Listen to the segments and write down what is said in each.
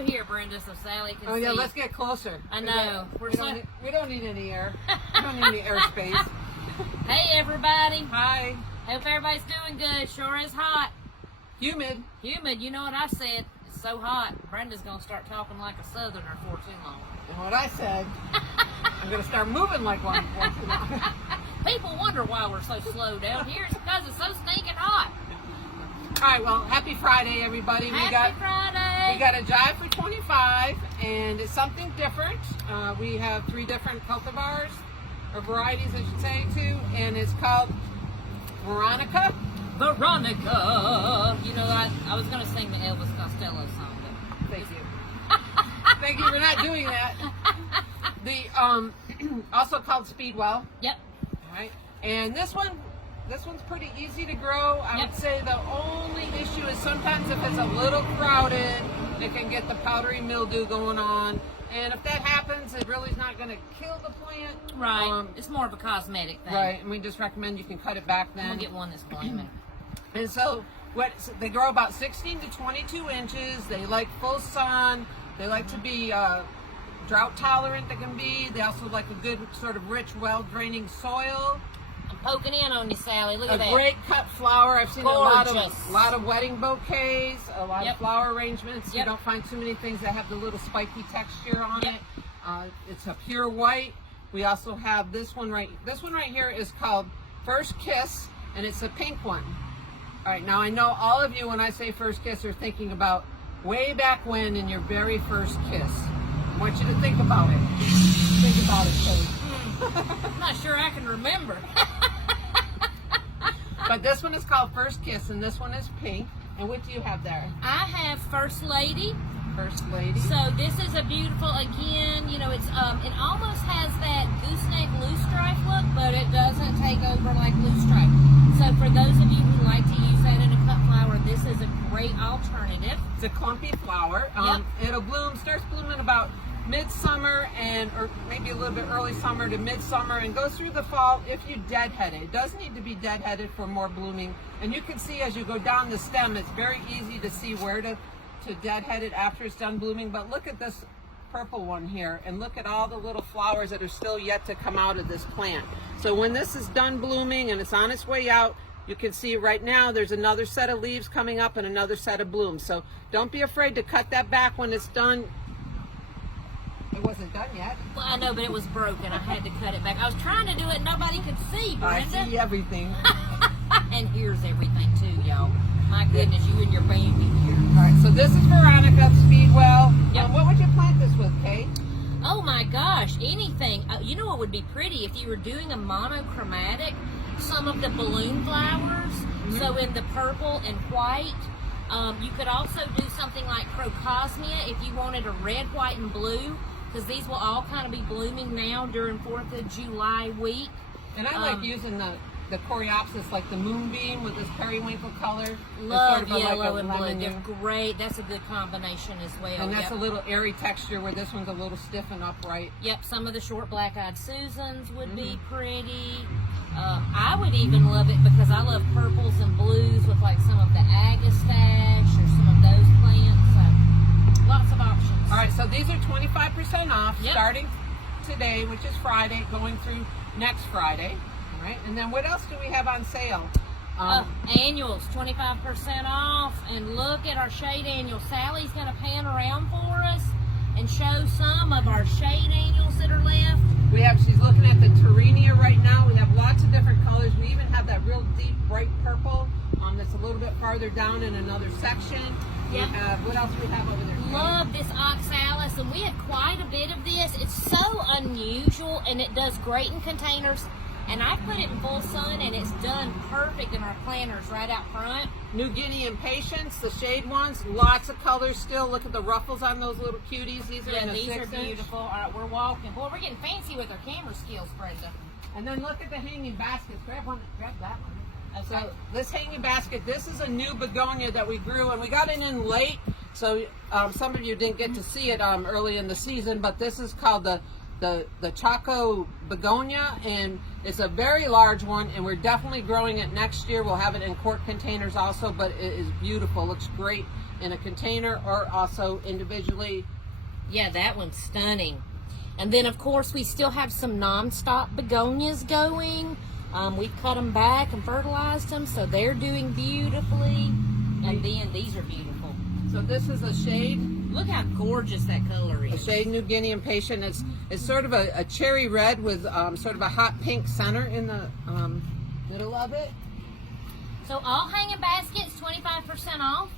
over here, Brenda, so Sally can see. Oh yeah, let's get closer. I know. We don't need any air. We don't need any airspace. Hey, everybody. Hi. Hope everybody's doing good. Sure is hot. Humid. Humid. You know what I said? It's so hot. Brenda's going to start talking like a southerner for too long. And what I said, I'm going to start moving like one for too long. People wonder why we're so slow down here. It's because it's so stinking hot. All right, well, happy Friday, everybody. Happy Friday. We got a Jive for 25, and it's something different. We have 3 different cultivars, or varieties, I should say, too, and it's called Veronica. Veronica. You know, I was going to sing the Elvis Costello song, but Thank you. Thank you for not doing that. The also called Speedwell. Yep. All right, and this one's pretty easy to grow. I would say the only issue is sometimes if it's a little crowded, it can get the powdery mildew going on. And if that happens, it really is not going to kill the plant. Right. It's more of a cosmetic thing. Right, and we just recommend you can cut it back then. I'm going to get one that's blooming. And so they grow about 16 to 22 inches. They like full sun. They like to be drought tolerant. They can be. They also like a good sort of rich, well-draining soil. I'm poking in on you, Sally. Look at that. A great cut flower. I've seen Gorgeous. a lot of wedding bouquets, a lot of flower arrangements. Yep. You don't find too many things that have the little spiky texture on it. It's a pure white. We also have this one right here is called First Kiss, and it's a pink one. All right, now I know all of you, when I say first kiss, are thinking about way back when in your very first kiss. I want you to think about it. Think about it, Kate. I'm not sure I can remember. But this one is called First Kiss, and this one is pink. And what do you have there? I have First Lady. First Lady. So this is a beautiful, again, you know, it's it almost has that gooseneck loosestrife look, but it doesn't take over like loosestrife. So for those of you who like to use that in a cut flower, this is a great alternative. It's a clumpy flower. It'll starts blooming about midsummer or maybe a little bit early summer to midsummer, and goes through the fall if you deadhead it. It does need to be deadheaded for more blooming. And you can see as you go down the stem, it's very easy to see where to deadhead it after it's done blooming. But look at this purple one here, and look at all the little flowers that are still yet to come out of this plant. So when this is done blooming and it's on its way out, you can see right now there's another set of leaves coming up and another set of blooms. So don't be afraid to cut that back when it's done. It wasn't done yet. Well, I know, but it was broken. I had to cut it back. I was trying to do it, nobody could see, Brenda. I see everything. And here's everything too, y'all. My goodness, you and your baby here. All right, so this is Veronica Speedwell. Yep. What would you plant this with, Kate? Oh my gosh, anything. You know what would be pretty if you were doing a monochromatic, some of the balloon flowers. So in the purple and white. You could also do something like Crocosmia if you wanted a red, white, and blue, because these will all kind of be blooming now during 4th of July week. And I like using the Coreopsis, like the moonbeam with this periwinkle color. Love sort of yellow like and blue. They're great. That's a good combination as well. And that's a little airy texture where this one's a little stiff and upright. Yep, some of the short black-eyed Susans would be pretty. I would even love it because I love purples and blues with like some of the agastache or some of those plants. So lots of options. All right, so these are 25% off starting today, which is Friday, going through next Friday. All right, and then what else do we have on sale? Annuals, 25% off. And look at our shade annuals. Sally's going to pan around for us and show some of our shade annuals that are left. She's looking at the Terenia right now. We have lots of different colors. We even have that real deep, bright purple that's a little bit farther down in another section. Yep. What else do we have over there? Love this oxalis, and we have quite a bit of this. It's so unusual, and it does great in containers. And I put it in full sun, and it's done perfect in our planters right out front. New Guinea Impatience, the shade ones, lots of colors still. Look at the ruffles on those little cuties. These are in the 6-inch. These are beautiful. All right, we're walking. Boy, we're getting fancy with our camera skills, Brenda. And then look at the hanging baskets. Grab that one. Okay. So this hanging basket, this is a new begonia that we grew, and we got it in late. So some of you didn't get to see it early in the season, but this is called the the Choco begonia, and it's a very large one, and we're definitely growing it next year. We'll have it in quart containers also, but it is beautiful. Looks great in a container or also individually. Yeah, that one's stunning. And then, of course, we still have some non-stop begonias going. We've cut them back and fertilized them, so they're doing beautifully. And then these are beautiful. So this is a shade. Look how gorgeous that color A is. shade New Guinea Impatient. It's sort of a cherry red with sort of a hot pink center in the middle of it. So all hanging baskets, 25% off.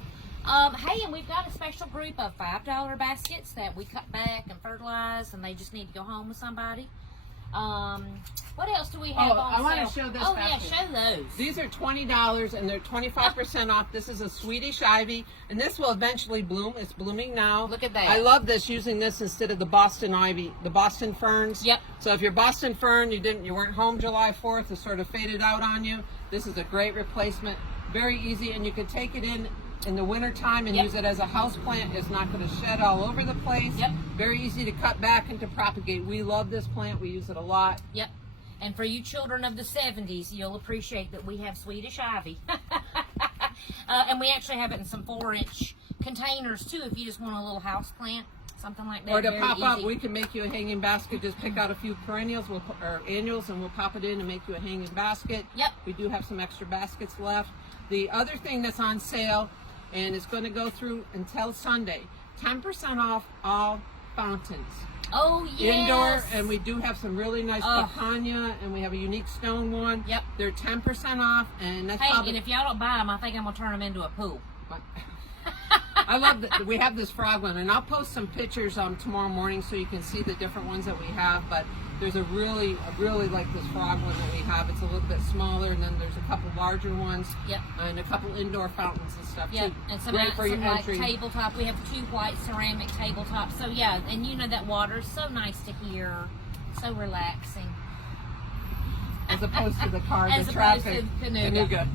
Hey, and we've got a special group of $5 baskets that we cut back and fertilize, and they just need to go home with somebody. What else do we have on I want sale? to show this Oh, basket. yeah, show those. These are $20 and they're 25% off. This is a Swedish ivy, and this will eventually bloom. It's blooming now. Look at that. I love this, using this instead of the Boston ivy, the Boston ferns. Yep. So if your Boston fern, you weren't home July 4th, it sort of faded out on you, this is a great replacement. Very easy, and you can take it in the winter time and Yep. use it as a house plant. It's not going to shed all over the place. Yep. Very easy to cut back and to propagate. We love this plant. We use it a lot. Yep. And for you children of the 70s, you'll appreciate that we have Swedish ivy. And we actually have it in some 4-inch containers, too, if you just want a little house plant, something like that. Or to Very pop up, easy. we can make you a hanging basket. Just pick out a few perennials or annuals, and we'll pop it in and make you a hanging basket. Yep. We do have some extra baskets left. The other thing that's on sale, and it's going to go through until Sunday, 10% off all fountains. Oh, yes. Indoor, and we do have some really nice picanha, and we have a unique stone one. Yep. They're 10% off, and that's Hey, probably... and if y'all don't buy them, I think I'm going to turn them into a pool. I love that we have this frog one, and I'll post some pictures tomorrow morning so you can see the different ones that we have. But there's I really like this frog one that we have. It's a little bit smaller, and then there's a couple larger ones. Yep. And a couple indoor fountains and stuff Yeah, too. and some, Great for your like entry. tabletop. We have 2 white ceramic tabletops. So yeah, and you know that water is so nice to hear, so relaxing. As opposed to the car, As the opposed traffic, to Canuga.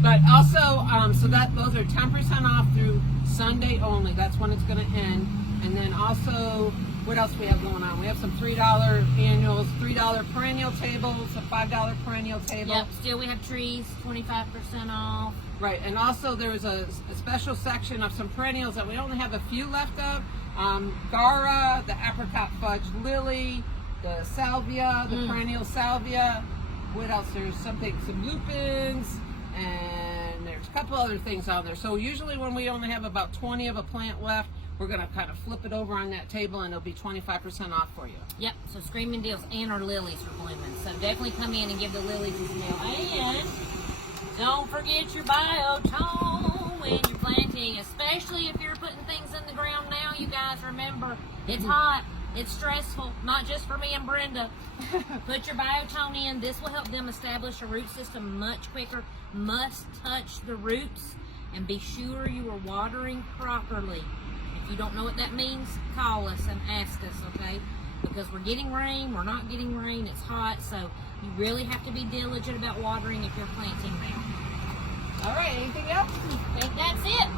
But also, so those are 10% off through Sunday only. That's when it's going to end. And then also, what else we have going on? We have some $3 annuals, $3 perennial tables, a $5 perennial table. Yep. Still, we have trees, 25% off. Right, and also there was a special section of some perennials that we only have a few left of. Gara, the apricot fudge lily, the salvia, the perennial salvia. What else? There's some lupins, and there's a couple other things on there. So usually when we only have about 20 of a plant left, we're going to kind of flip it over on that table, and it'll be 25% off for you. Yep, so screaming deals, and our lilies are blooming. So definitely come in and give the lilies a smell. And don't forget your biotone when you're planting, especially if you're putting things in the ground now. You guys remember, it's hot, it's stressful, not just for me and Brenda. Put your biotone in. This will help them establish a root system much quicker. Must touch the roots, and be sure you are watering properly. If you don't know what that means, call us and ask us, okay? Because we're getting rain, we're not getting rain, it's hot, so you really have to be diligent about watering if you're planting now. All right, anything else? I think that's it.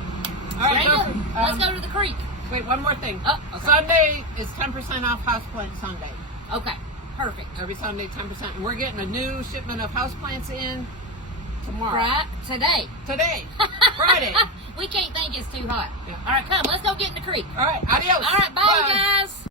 All right, Ready? perfect. Let's go to the creek. Wait, one more thing. Oh, okay. Sunday is 10% off houseplant Sunday. Okay, perfect. Every Sunday, 10%. And we're getting a new shipment of houseplants in tomorrow. Right, today. Today, Friday. We can't think it's too hot. Yeah. All right, come, let's go get in the creek. All right, adios. All right, bye. Guys.